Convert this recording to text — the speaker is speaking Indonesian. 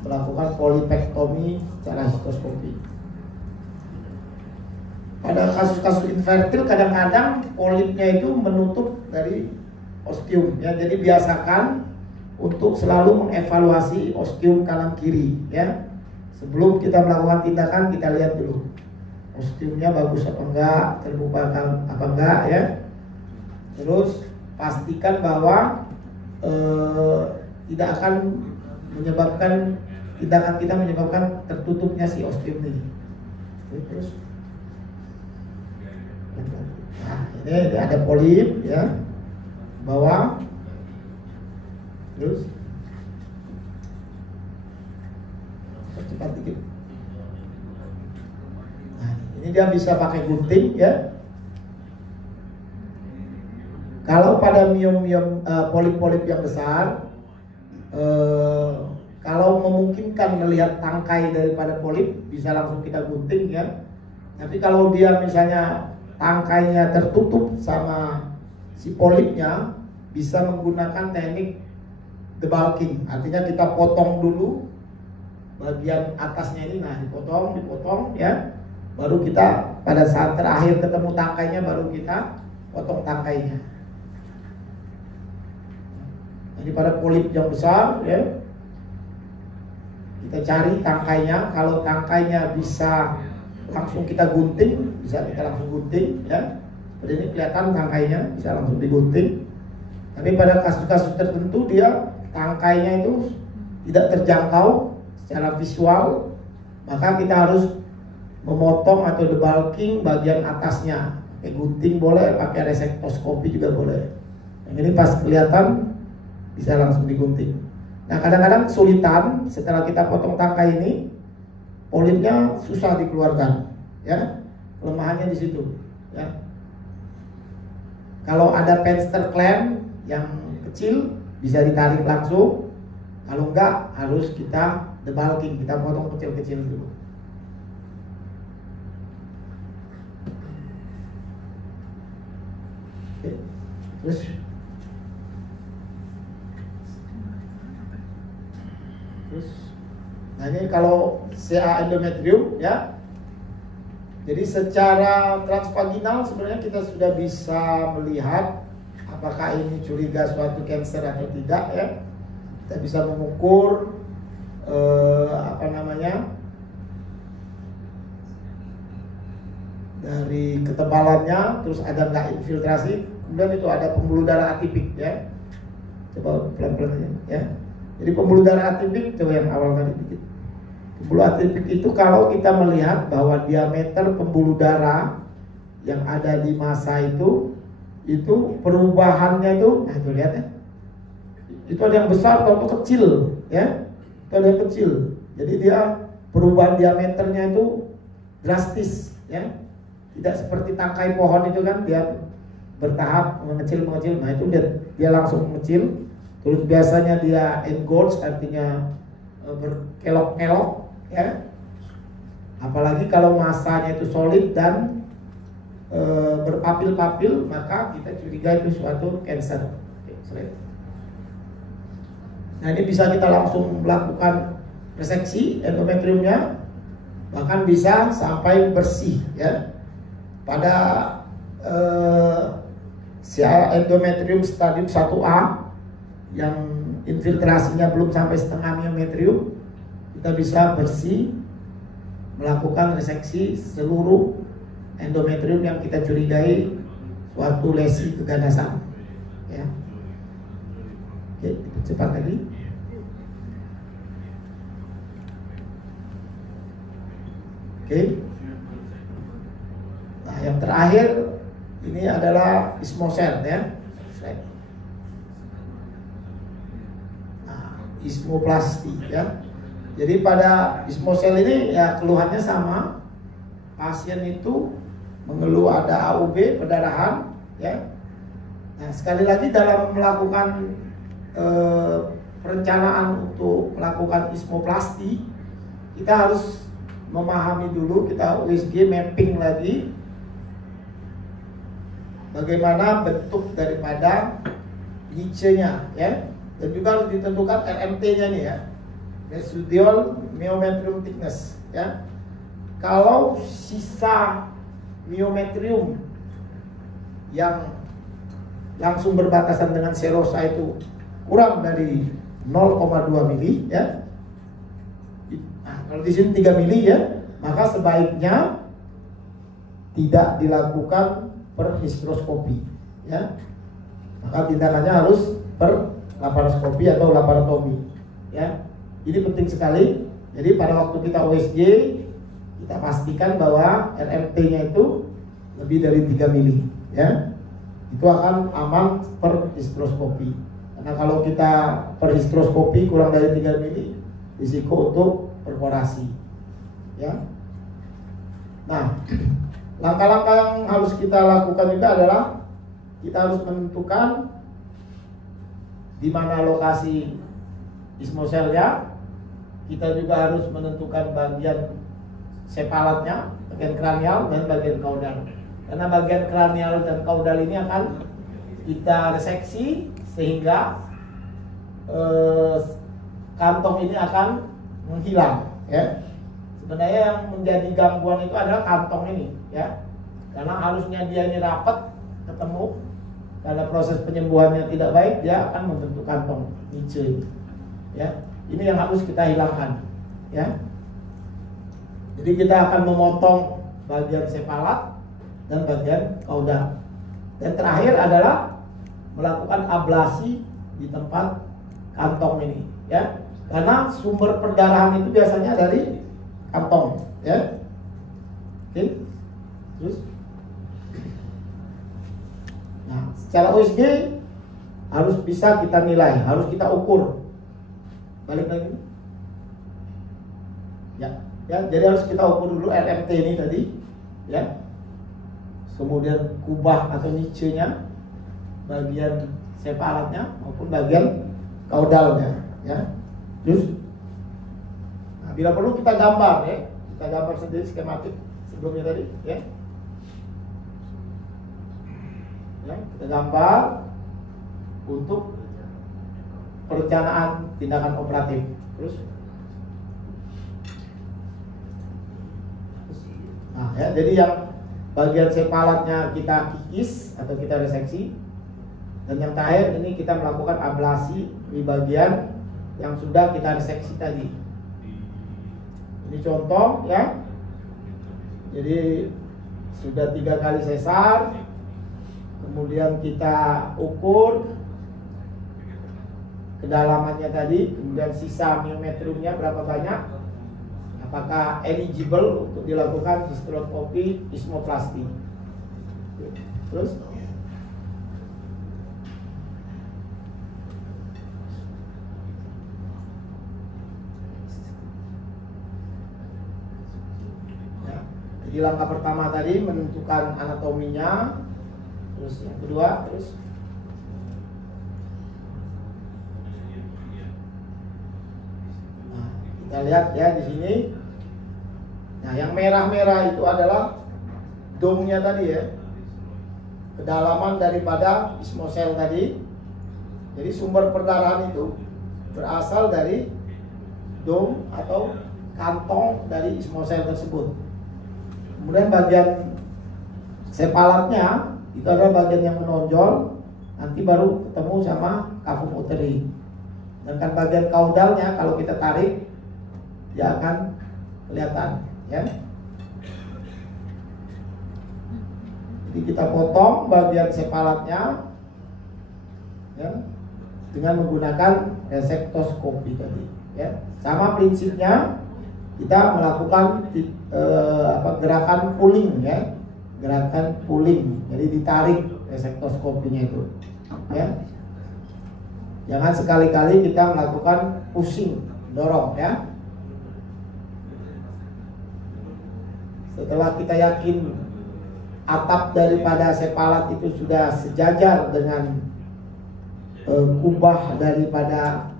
melakukan polipektomi secara histoskopi. Pada kasus-kasus infertil kadang-kadang polipnya itu menutup dari ostium ya. Jadi biasakan untuk selalu mengevaluasi ostium kanan kiri ya. Sebelum kita melakukan tindakan kita lihat dulu ostiumnya bagus apa enggak, terbuka apa enggak ya. Terus pastikan bahwa tidak akan menyebabkan tindakan kita menyebabkan tertutupnya si ostium ini. Terus nah, ini ada polip ya bawah. Terus cepat dikit. Nah, ini dia bisa pakai gunting ya. Kalau pada miom-miom polip-polip yang besar, kalau memungkinkan melihat tangkai daripada polip bisa langsung kita gunting ya. Tapi kalau dia misalnya tangkainya tertutup sama si polipnya, bisa menggunakan teknik debulking. Artinya kita potong dulu bagian atasnya ini, nah dipotong ya. Baru kita pada saat terakhir ketemu tangkainya baru kita potong tangkainya. Jadi pada polip yang besar ya, kita cari tangkainya. Kalau tangkainya bisa langsung kita gunting, bisa kita langsung gunting ya. Seperti ini kelihatan tangkainya bisa langsung digunting. Tapi pada kasus-kasus tertentu dia tangkainya itu tidak terjangkau secara visual, maka kita harus memotong atau debulking bagian atasnya. Pakai gunting boleh, pakai resektoskopi juga boleh. Yang ini pas kelihatan bisa langsung digunting. Nah kadang-kadang kesulitan setelah kita potong tangkai ini, polipnya susah dikeluarkan, ya kelemahannya di situ. Ya. Kalau ada penster clamp yang kecil bisa ditarik langsung, kalau enggak harus kita debulking, kita potong kecil-kecil dulu. Oke. Terus, nah ini kalau CA endometrium ya. Jadi secara transvaginal sebenarnya kita sudah bisa melihat apakah ini curiga suatu kanker atau tidak ya. Kita bisa mengukur dari ketebalannya, terus ada nggak infiltrasi, kemudian itu ada pembuluh darah atipik ya. Coba pelan-pelan aja ya. Jadi pembuluh darah atipik, coba yang awal tadi dikit. Pembuluh atipik itu kalau kita melihat bahwa diameter pembuluh darah yang ada di massa itu perubahannya itu, nah itu lihat ya. Itu ada yang besar atau kecil ya. Itu ada yang kecil. Jadi dia perubahan diameternya itu drastis ya. Tidak seperti tangkai pohon itu kan dia bertahap mengecil. Nah itu dia langsung mengecil. Terus biasanya dia engorge, artinya berkelok-kelok ya. Apalagi kalau massanya itu solid dan berpapil-papil, maka kita curiga itu suatu cancer. Nah ini bisa kita langsung melakukan reseksi endometriumnya, bahkan bisa sampai bersih ya. Pada endometrium stadium 1A yang infiltrasinya belum sampai setengah miometrium, kita bisa bersih melakukan reseksi seluruh endometrium yang kita curigai suatu lesi keganasan ya. Oke, cepat lagi. Oke. Nah, yang terakhir ini adalah ismosel ya. Nah, ismoplasti ya. Jadi pada ismosel ini ya keluhannya sama. Pasien itu mengeluh ada AUB, perdarahan ya. Nah, sekali lagi dalam melakukan perencanaan untuk melakukan ismoplasti, kita harus memahami dulu, kita USG mapping lagi bagaimana bentuk daripada niche-nya ya, dan juga harus ditentukan RMT-nya nih ya. Residual myometrium thickness, ya. Kalau sisa myometrium yang langsung berbatasan dengan serosa itu kurang dari 0,2 mili, ya. Nah, kalau di sini 3 mili, ya, maka sebaiknya tidak dilakukan perhistroskopi, ya. Maka tindakannya harus per laparoskopi atau laparotomi, ya. Ini penting sekali. Jadi pada waktu kita USG, kita pastikan bahwa RMT-nya itu lebih dari 3 mili, ya. Itu akan aman per histroskopi. Karena kalau kita per histroskopi kurang dari 3 mili, risiko untuk perforasi, ya. Nah, langkah-langkah yang harus kita lakukan juga adalah kita harus menentukan di mana lokasi ismoselnya. Kita juga harus menentukan bagian sepalatnya, bagian kranial dan bagian kaudal. Karena bagian kranial dan kaudal ini akan kita reseksi sehingga kantong ini akan menghilang, ya. Sebenarnya yang menjadi gangguan itu adalah kantong ini, ya. Karena harusnya dia ini rapat ketemu, karena proses penyembuhannya tidak baik, dia akan membentuk kantong niche, ya. Ini yang harus kita hilangkan, ya. Jadi kita akan memotong bagian sepalat dan bagian kaudal. Dan terakhir adalah melakukan ablasi di tempat kantong ini, ya. Karena sumber perdarahan itu biasanya dari kantong, ya. Oke. Terus, nah, secara USG harus bisa kita nilai, harus kita ukur. Balik lagi, ya. Jadi harus kita ukur dulu RMT ini tadi, ya. Kemudian kubah atau niche-nya, bagian separatnya maupun bagian kaudalnya, ya. Terus, nah, bila perlu kita gambar, ya. Kita gambar sendiri skematik sebelumnya tadi, ya. Ya, kita gambar untuk perencanaan tindakan operatif. Terus, nah, ya, jadi yang bagian sepalatnya kita kikis atau kita reseksi, dan yang terakhir ini kita melakukan ablasi di bagian yang sudah kita reseksi tadi. Ini contoh, ya. Jadi sudah 3 kali sesar, kemudian kita ukur kedalamannya tadi, kemudian sisa myometriumnya berapa banyak, apakah eligible untuk dilakukan hysteroscopy ismoplasti. Terus, ya, jadi langkah pertama tadi menentukan anatominya, terus yang kedua, terus kita lihat, ya, di sini. Nah, yang merah-merah itu adalah domnya tadi, ya. Kedalaman daripada ismosel tadi. Jadi sumber perdarahan itu berasal dari dom atau kantong dari ismosel tersebut. Kemudian bagian sepalatnya itu adalah bagian yang menonjol, nanti baru ketemu sama cavum uteri. Dan bagian kaudalnya kalau kita tarik, dia akan kelihatan, ya. Jadi kita potong bagian sepalatnya, ya, dengan menggunakan resektoskopi tadi, ya. Sama prinsipnya kita melakukan gerakan pulling, ya, gerakan pulling. Jadi ditarik resektoskopinya itu, ya. Jangan sekali-kali kita melakukan pushing, dorong, ya. Setelah kita yakin atap daripada sepalat itu sudah sejajar dengan kubah daripada